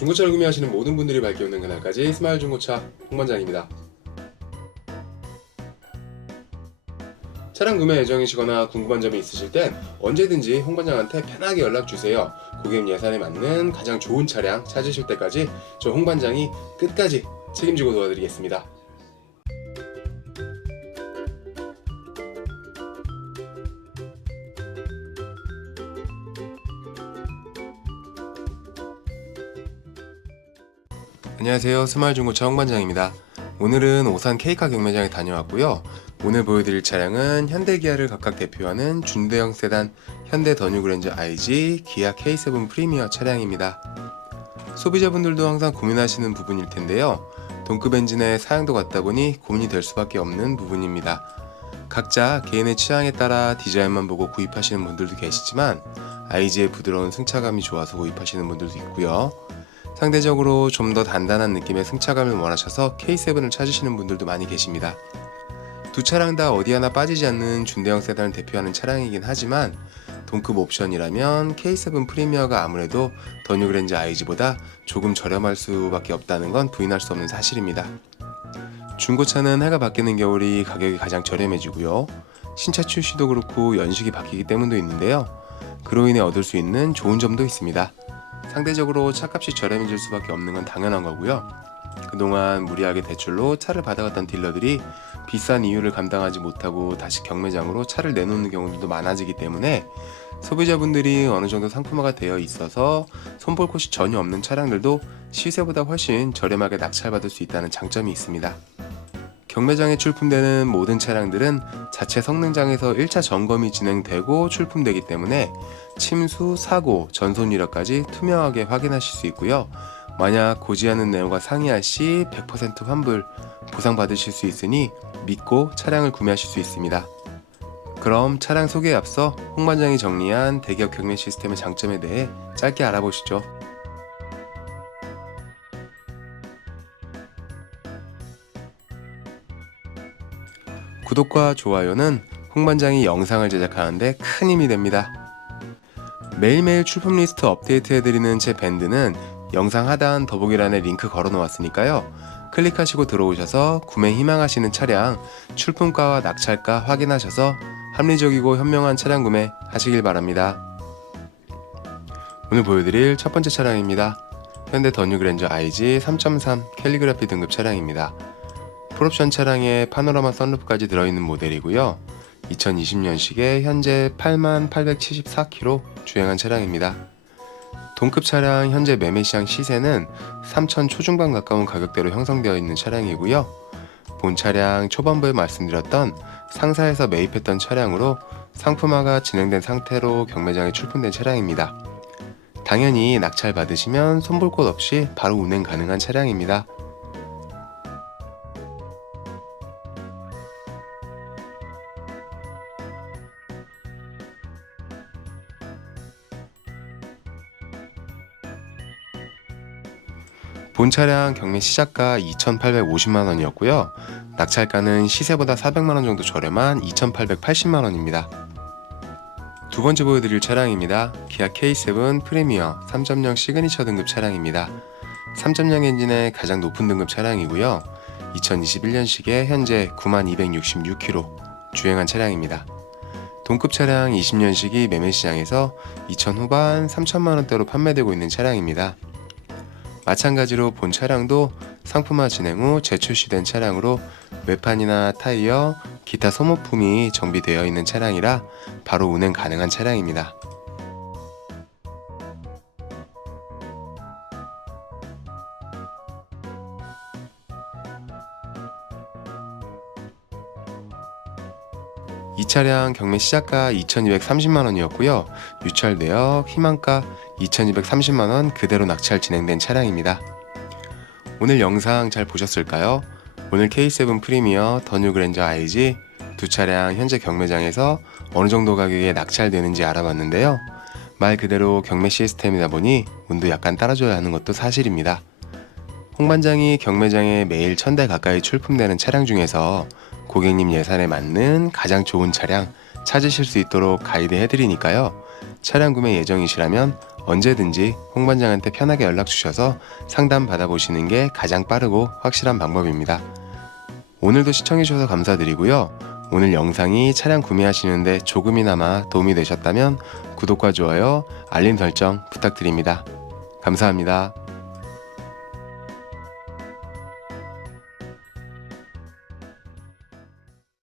중고차를 구매하시는 모든 분들이 밝게 웃는 그날까지 스마일 중고차 홍반장입니다. 차량 구매 예정이시거나 궁금한 점이 있으실 땐 언제든지 홍반장한테 편하게 연락 주세요. 고객님 예산에 맞는 가장 좋은 차량 찾으실 때까지 저 홍반장이 끝까지 책임지고 도와드리겠습니다. 안녕하세요. 스마일 중고차 홍반장입니다. 오늘은 오산 K카 경매장에 다녀왔고요. 오늘 보여드릴 차량은 현대기아를 각각 대표하는 준대형 세단 현대 더뉴 그랜저 IG, 기아 K7 프리미어 차량입니다. 소비자분들도 항상 고민하시는 부분일 텐데요. 동급 엔진의 사양도 같다 보니 고민이 될 수밖에 없는 부분입니다. 각자 개인의 취향에 따라 디자인만 보고 구입하시는 분들도 계시지만 IG의 부드러운 승차감이 좋아서 구입하시는 분들도 있고요. 상대적으로 좀 더 단단한 느낌의 승차감을 원하셔서 K7을 찾으시는 분들도 많이 계십니다. 두 차량 다 어디 하나 빠지지 않는 준대형 세단을 대표하는 차량이긴 하지만 동급 옵션이라면 K7 프리미어가 아무래도 더 뉴그랜저 IG보다 조금 저렴할 수밖에 없다는 건 부인할 수 없는 사실입니다. 중고차는 해가 바뀌는 겨울이 가격이 가장 저렴해지고요. 신차 출시도 그렇고 연식이 바뀌기 때문도 있는데요. 그로 인해 얻을 수 있는 좋은 점도 있습니다. 상대적으로 차값이 저렴해질 수밖에 없는 건 당연한 거고요. 그동안 무리하게 대출로 차를 받아갔던 딜러들이 비싼 이유를 감당하지 못하고 다시 경매장으로 차를 내놓는 경우도 많아지기 때문에 소비자분들이 어느 정도 상품화가 되어 있어서 손볼 곳이 전혀 없는 차량들도 시세보다 훨씬 저렴하게 낙찰받을 수 있다는 장점이 있습니다. 경매장에 출품되는 모든 차량들은 자체 성능장에서 1차 점검이 진행되고 출품되기 때문에 침수, 사고, 전손 이력까지 투명하게 확인하실 수 있고요. 만약 고지하는 내용과 상이할 시 100% 환불 보상받으실 수 있으니 믿고 차량을 구매하실 수 있습니다. 그럼 차량 소개에 앞서 홍반장이 정리한 대기업 경매 시스템의 장점에 대해 짧게 알아보시죠. 구독과 좋아요는 홍반장이 영상을 제작하는데 큰 힘이 됩니다. 매일매일 출품 리스트 업데이트해드리는 제 밴드는 영상 하단 더보기란에 링크 걸어 놓았으니까요. 클릭하시고 들어오셔서 구매 희망하시는 차량 출품가와 낙찰가 확인하셔서 합리적이고 현명한 차량 구매 하시길 바랍니다. 오늘 보여드릴 첫 번째 차량입니다. 현대 더뉴 그랜저 IG 3.3 캘리그라피 등급 차량입니다. 풀옵션 차량에 파노라마 선루프까지 들어있는 모델이고요. 2020년식에 현재 8874km 주행한 차량입니다. 동급 차량 현재 매매 시장 시세는 3천 초중반 가까운 가격대로 형성되어 있는 차량이고요. 본 차량 초반부에 말씀드렸던 상사에서 매입했던 차량으로 상품화가 진행된 상태로 경매장에 출품된 차량입니다. 당연히 낙찰 받으시면 손볼 곳 없이 바로 운행 가능한 차량입니다. 본 차량 경매 시작가 2,850만 원이었고요. 낙찰가는 시세보다 400만 원 정도 저렴한 2,880만 원입니다. 두 번째 보여드릴 차량입니다. 기아 K7 프리미어 3.0 시그니처 등급 차량입니다. 3.0 엔진의 가장 높은 등급 차량이고요. 2021년식에 현재 9266km 주행한 차량입니다. 동급 차량 20년식이 매매 시장에서 2천 후반 3천만 원대로 판매되고 있는 차량입니다. 마찬가지로 본 차량도 상품화 진행 후 재출시된 차량으로 외판이나 타이어, 기타 소모품이 정비되어 있는 차량이라 바로 운행 가능한 차량입니다. 이 차량 경매 시작가 2,230만 원이었고요. 유찰 내역 희망가 2,230만 원 그대로 낙찰 진행된 차량입니다. 오늘 영상 잘 보셨을까요? 오늘 K7 프리미어 더뉴 그랜저 IG 두 차량 현재 경매장에서 어느 정도 가격에 낙찰되는지 알아봤는데요. 말 그대로 경매 시스템이다 보니 운도 약간 따라줘야 하는 것도 사실입니다. 홍반장이 경매장에 매일 천 대 가까이 출품되는 차량 중에서 고객님 예산에 맞는 가장 좋은 차량 찾으실 수 있도록 가이드 해 드리니까요. 차량 구매 예정이시라면 언제든지 홍 반장한테 편하게 연락 주셔서 상담 받아보시는 게 가장 빠르고 확실한 방법입니다. 오늘도 시청해 주셔서 감사드리고요. 오늘 영상이 차량 구매하시는데 조금이나마 도움이 되셨다면 구독과 좋아요, 알림 설정 부탁드립니다. 감사합니다.